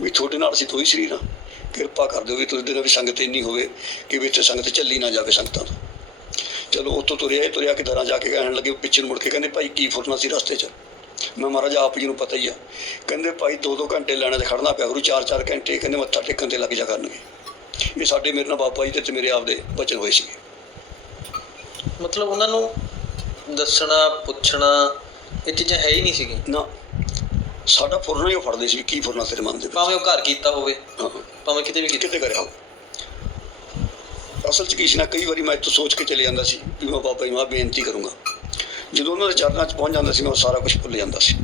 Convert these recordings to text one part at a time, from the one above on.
ਵੀ ਤੁਹਾਡੇ ਨਾਲ ਅਸੀਂ ਤੋਈ ਸਰੀਰ ਹਾਂ। ਕਿਰਪਾ ਕਰ ਦਿਓ ਵੀ ਤੁਸੀਂ ਦਿਨਾਂ ਵੀ ਸੰਗਤ ਇੰਨੀ ਹੋਵੇ ਕਿ ਵਿੱਚ ਸੰਗਤ ਚੱਲੀ ਨਾ ਜਾਵੇ ਸੰਗਤਾਂ ਤੋਂ। ਚਲੋ ਉੱਥੋਂ ਤੁਰਿਆ ਇਹ ਤੁਰਿਆ ਕਿ ਦਰਾਂ ਜਾ ਕੇ ਕਹਿਣ ਲੱਗੇ ਪਿੱਛੇ ਨੂੰ ਮੁੜ ਕੇ ਕਹਿੰਦੇ ਭਾਈ ਕੀ ਫੁਰਨਾ ਸੀ ਰਸਤੇ 'ਚ? ਮੈਂ ਮਹਾਰਾਜ ਆਪ ਜੀ ਨੂੰ ਪਤਾ ਹੀ ਆ। ਕਹਿੰਦੇ ਭਾਈ ਦੋ ਦੋ ਘੰਟੇ ਲੈਣਾ ਤੇ ਖੜਨਾ ਪਿਆ ਗੁਰੂ ਚਾਰ ਚਾਰ ਘੰਟੇ ਕਹਿੰਦੇ ਮੱਥਾ ਟੇਕਣ ਤੇ ਲੱਗ ਜਾ ਕਰਨਗੇ। ਇਹ ਸਾਡੇ ਮੇਰੇ ਨਾਲ ਬਾਬਾ ਜੀ ਤੇ ਮੇਰੇ ਆਪ ਦੇ ਬਚਨ ਹੋਏ ਸੀਗੇ। ਮਤਲਬ ਉਹਨਾਂ ਨੂੰ ਦੱਸਣਾ ਪੁੱਛਣਾ ਇਹ ਚੀਜ਼ਾਂ ਹੈ ਹੀ ਨਹੀਂ ਸੀਗੀਆਂ। ਨਾ। ਸਾਡਾ ਫੁਰਨਾ ਹੀ ਉਹ ਫੜਦੇ ਸੀ ਕੀ ਫੁਰਨਾ ਤੇਰੇ ਮਨ ਦੇ ਵਿੱਚ। ਭਾਵੇਂ ਉਹ ਘਰ ਕੀਤਾ ਹੋਵੇ ਭਾਵੇਂ ਕਿਤੇ ਵੀ ਕੀਤਾ। ਕਿਤੇ ਕਰਿਆ ਹੋ ਅਸਲ 'ਚ ਕੀ ਸੀ ਨਾ ਕਈ ਵਾਰੀ ਮੈਂ ਇੱਥੋਂ ਸੋਚ ਕੇ ਚਲੇ ਜਾਂਦਾ ਸੀ ਵੀ ਮੈਂ ਬਾਬਾ ਜੀ ਆਹ ਬੇਨਤੀ ਕਰੂੰਗਾ। ਜਦੋਂ ਉਹਨਾਂ ਦੇ ਚਰਨਾਂ 'ਚ ਪਹੁੰਚ ਜਾਂਦਾ ਸੀ ਮੈਂ ਉਹ ਸਾਰਾ ਕੁਝ ਭੁੱਲ ਜਾਂਦਾ ਸੀ।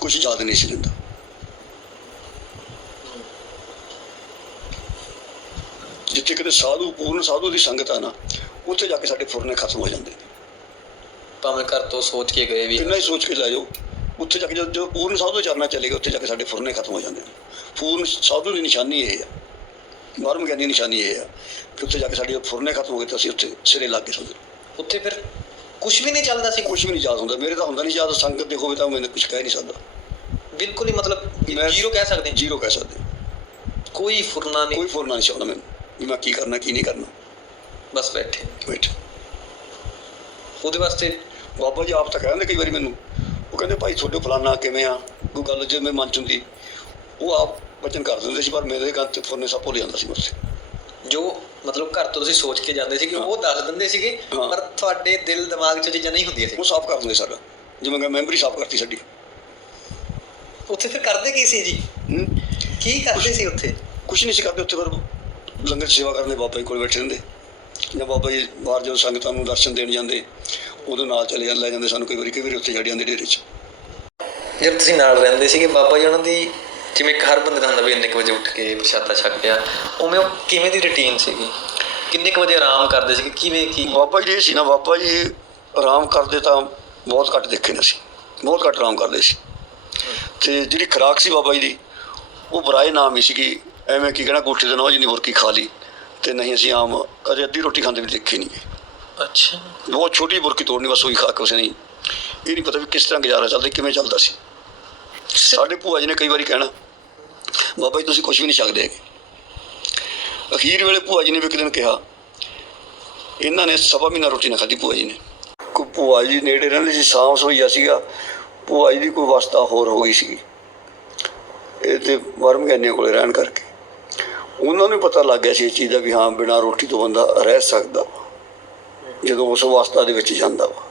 ਕੁਝ ਯਾਦ ਨਹੀਂ ਸੀ ਰਹਿੰਦਾ ਜਿੱਥੇ ਕਿਤੇ ਸਾਧੂ ਪੂਰਨ ਸਾਧੂ ਦੀ ਸੰਗਤ ਆ ਨਾ ਉੱਥੇ ਜਾ ਕੇ ਸਾਡੇ ਫੁਰਨੇ ਖਤਮ ਹੋ ਜਾਂਦੇ ਨੇ। ਭਾਵੇਂ ਘਰ ਤੋਂ ਸੋਚ ਕੇ ਗਏ ਵੀ ਕਿੰਨਾ ਹੀ ਸੋਚ ਕੇ ਜਾਓ। ਉੱਥੇ ਜਾ ਕੇ ਜਦੋਂ ਪੂਰਨ ਸਾਧੂ ਚਰਨਾਂ ਚਲੇ ਗਏ ਉੱਥੇ ਜਾ ਕੇ ਸਾਡੇ ਫੁਰਨੇ ਖਤਮ ਹੋ ਜਾਂਦੇ ਨੇ। ਪੂਰਨ ਸਾਧੂ ਦੀ ਨਿਸ਼ਾਨੀ ਇਹ ਆ। ਬਾਰਮ ਗਿਆਨੀ ਨਿਸ਼ਾਨੀ ਇਹ ਆ ਕਿ ਉੱਥੇ ਜਾ ਕੇ ਸਾਡੇ ਫੁਰਨੇ ਖਤਮ ਹੋ ਗਏ ਤਾਂ ਅਸੀਂ ਉੱਥੇ ਸਿਰੇ ਲੱਗ ਕੇ ਸਮਝੋ ਉੱਥੇ ਫਿਰ ਕੁਝ ਵੀ ਨਹੀਂ ਚੱਲਦਾ ਸੀ? ਕੁਝ ਵੀ ਨਹੀਂ ਯਾਦ ਹੁੰਦਾ। ਮੇਰੇ ਤਾਂ ਹੁੰਦਾ ਨਹੀਂ ਯਾਦ ਸੰਗਤ ਦੇ ਹੋਵੇ ਤਾਂ ਮੈਨੂੰ ਕੁਝ ਕਹਿ ਨਹੀਂ ਸਕਦਾ। ਬਿਲਕੁਲ ਹੀ ਮਤਲਬ ਮੈਂ- ਜ਼ੀਰੋ ਕਹਿ ਸਕਦੇ ਹਾਂ। ਜੀਰੋ ਕਹਿ ਸਕਦੇ। ਕੋਈ ਫੁਰਨਾ ਨਹੀਂ। ਕੋਈ ਫੁਰਨਾ ਨਹੀਂ ਚਾਹੁੰਦਾ ਮੈਨੂੰ ਵੀ ਮੈਂ ਕੀ ਕਰਨਾ ਕੀ ਨਹੀਂ ਕਰਨਾ। ਬਸ ਬੈਠੇ। ਵੇਟ ਉਹਦੇ ਵਾਸਤੇ ਬਾਬਾ ਜੀ ਆਪ ਤਾਂ ਕਹਿੰਦੇ ਕਈ ਵਾਰੀ ਮੈਨੂੰ ਕਹਿੰਦੇ ਭਾਈ ਤੁਹਾਡੇ ਫਲਾਨਾ ਕਿਵੇਂ ਆ? ਕੋਈ ਗੱਲ ਜੇ ਮੈਂ ਮਨ ਚ ਹੁੰਦੀ ਉਹ ਆਪ ਵਚਨ ਕਰ ਦਿੰਦੇ ਸੀ ਪਰ ਮੇਰੇ ਗੱਲ ਤੇ ਫੁਰਨੇ ਸਭ ਭੁੱਲ ਜਾਂਦਾ ਸੀ ਮੁਰਸੇ ਜੋ ਮਤਲਬ ਘਰ ਤੋਂ ਤੁਸੀਂ ਸੋਚ ਕੇ ਜਾਂਦੇ ਸੀ ਕਿ ਉਹ ਦੱਸ ਦਿੰਦੇ ਸੀਗੇ। ਪਰ ਤੁਹਾਡੇ ਦਿਲ ਦਿਮਾਗ 'ਚ ਚੀਜ਼ਾਂ ਨਹੀਂ ਹੁੰਦੀਆਂ ਸੀ। ਉਹ ਸਾਫ਼ ਕਰ ਦਿੰਦੇ ਸਾਡਾ। ਜਿਵੇਂ ਕਿ ਮੈਮਰੀ ਸਾਫ਼ ਕਰਤੀ ਸਾਡੀ। ਉੱਥੇ ਫਿਰ ਕਰਦੇ ਕੀ ਸੀ ਜੀ? ਕੀ ਕਰਦੇ ਸੀ ਉੱਥੇ? ਕੁਛ ਨਹੀਂ ਸੀ ਕਰਦੇ ਉੱਥੇ ਪਰ ਲੰਗਰ ਸੇਵਾ ਕਰਨੇ ਬਾਬਾ ਜੀ ਕੋਲ ਬੈਠੇ ਰਹਿੰਦੇ। ਜਾਂ ਬਾਬਾ ਜੀ ਬਾਹਰ ਜਦੋਂ ਸੰਗਤਾਂ ਨੂੰ ਦਰਸ਼ਨ ਦੇਣ ਜਾਂਦੇ ਉਦੋਂ ਨਾਲ ਚਲੇ ਜਾਂਦੇ ਲੈ ਜਾਂਦੇ ਸਾਨੂੰ ਕਈ ਵਾਰੀ ਕਈ ਵਾਰੀ ਉੱਥੇ ਛੱਡ ਜਾਂਦੇ ਡੇਰੇ 'ਚ। ਜਦ ਤੁਸੀਂ ਨਾਲ ਰਹਿੰਦੇ ਸੀਗੇ ਬਾਬਾ ਜੀ ਉਹਨਾਂ ਦੀ ਜਿਵੇਂ ਇੱਕ ਹਰ ਬੰਦੇ ਦਾ ਹੁੰਦਾ ਵੀ ਇੰਨੇ ਕੁ ਵਜੇ ਉੱਠ ਕੇ ਪ੍ਰਸ਼ਾਦਾ ਛਕ ਲਿਆ। ਉਵੇਂ ਉਹ ਕਿਵੇਂ ਦੀ ਰੁਟੀਨ ਸੀਗੀ? ਕਿੰਨੇ ਕੁ ਵਜੇ ਆਰਾਮ ਕਰਦੇ ਸੀਗੇ? ਕਿਵੇਂ ਕੀ? ਬਾਬਾ ਜੀ ਸੀ ਨਾ ਬਾਬਾ ਜੀ ਆਰਾਮ ਕਰਦੇ ਤਾਂ ਬਹੁਤ ਘੱਟ ਦੇਖੇ ਨੇ ਅਸੀਂ। ਬਹੁਤ ਘੱਟ ਆਰਾਮ ਕਰਦੇ ਸੀ। ਤੇ ਜਿਹੜੀ ਖੁਰਾਕ ਸੀ ਬਾਬਾ ਜੀ ਦੀ ਉਹ ਬਰਾਏ ਨਾਮ ਹੀ ਸੀਗੀ। ਐਵੇਂ ਕੀ ਕਹਿਣਾ ਕੋਠੇ ਦੇ ਨਾਲ ਜਿੰਨੀ ਹੋਰ ਕੀ ਖਾ ਲਈ। ਤੇ ਨਹੀਂ ਅਸੀਂ ਆਮ ਕਦੇ ਅੱਧੀ ਰੋਟੀ ਖਾਂਦੇ ਵੀ ਦੇਖੇ ਨਹੀਂ ਅੱਛਾ। ਬਹੁਤ ਛੋਟੀ ਬੁਰਕੀ ਤੋੜਨੀ ਬਸ ਉਹੀ ਖਾ ਕੇ ਉਸੇ ਨਹੀਂ ਇਹ ਨਹੀਂ ਪਤਾ ਵੀ ਕਿਸ ਤਰ੍ਹਾਂ ਗੁਜ਼ਾਰਾ ਚੱਲਦਾ ਕਿਵੇਂ ਚੱਲਦਾ ਸੀ। ਸਾਡੇ ਭੂਆ ਜੀ ਨੇ ਕਈ ਵਾਰੀ ਕਹਿਣਾ ਬਾਬਾ ਜੀ ਤੁਸੀਂ ਕੁਝ ਵੀ ਨਹੀਂ ਛਕਦੇ ਹੈਗੇ। ਅਖੀਰ ਵੇਲੇ ਭੂਆ ਜੀ ਨੇ ਵੀ ਇੱਕ ਦਿਨ ਕਿਹਾ ਇਹਨਾਂ ਨੇ ਸਵਾ ਮਹੀਨਾ ਰੋਟੀ ਨਾ ਖਾਧੀ ਭੂਆ ਜੀ ਨੇ। ਕੋ ਭੂਆ ਜੀ ਨੇੜੇ ਰਹਿੰਦੇ ਸੀ ਸਾਂਸ ਹੋਈਆ ਸੀਗਾ ਭੂਆ ਜੀ ਦੀ ਕੋਈ ਵਸਤਾ ਹੋਰ ਹੋ ਗਈ ਸੀ ਇਹ ਤੇ ਵਰਮ ਗਿਆਨੀਆਂ ਕੋਲੇ ਰਹਿਣ ਕਰਕੇ। ਉਹਨਾਂ ਨੂੰ ਪਤਾ ਲੱਗ ਗਿਆ ਸੀ ਇਸ ਚੀਜ਼ ਦਾ ਵੀ ਹਾਂ ਬਿਨਾਂ ਰੋਟੀ ਤੋਂ ਬੰਦਾ ਰਹਿ ਸਕਦਾ। ਵਾ। ਜਦੋਂ ਉਸ ਅਵਸਥਾ ਦੇ ਵਿੱਚ ਜਾਂਦਾ ਵਾ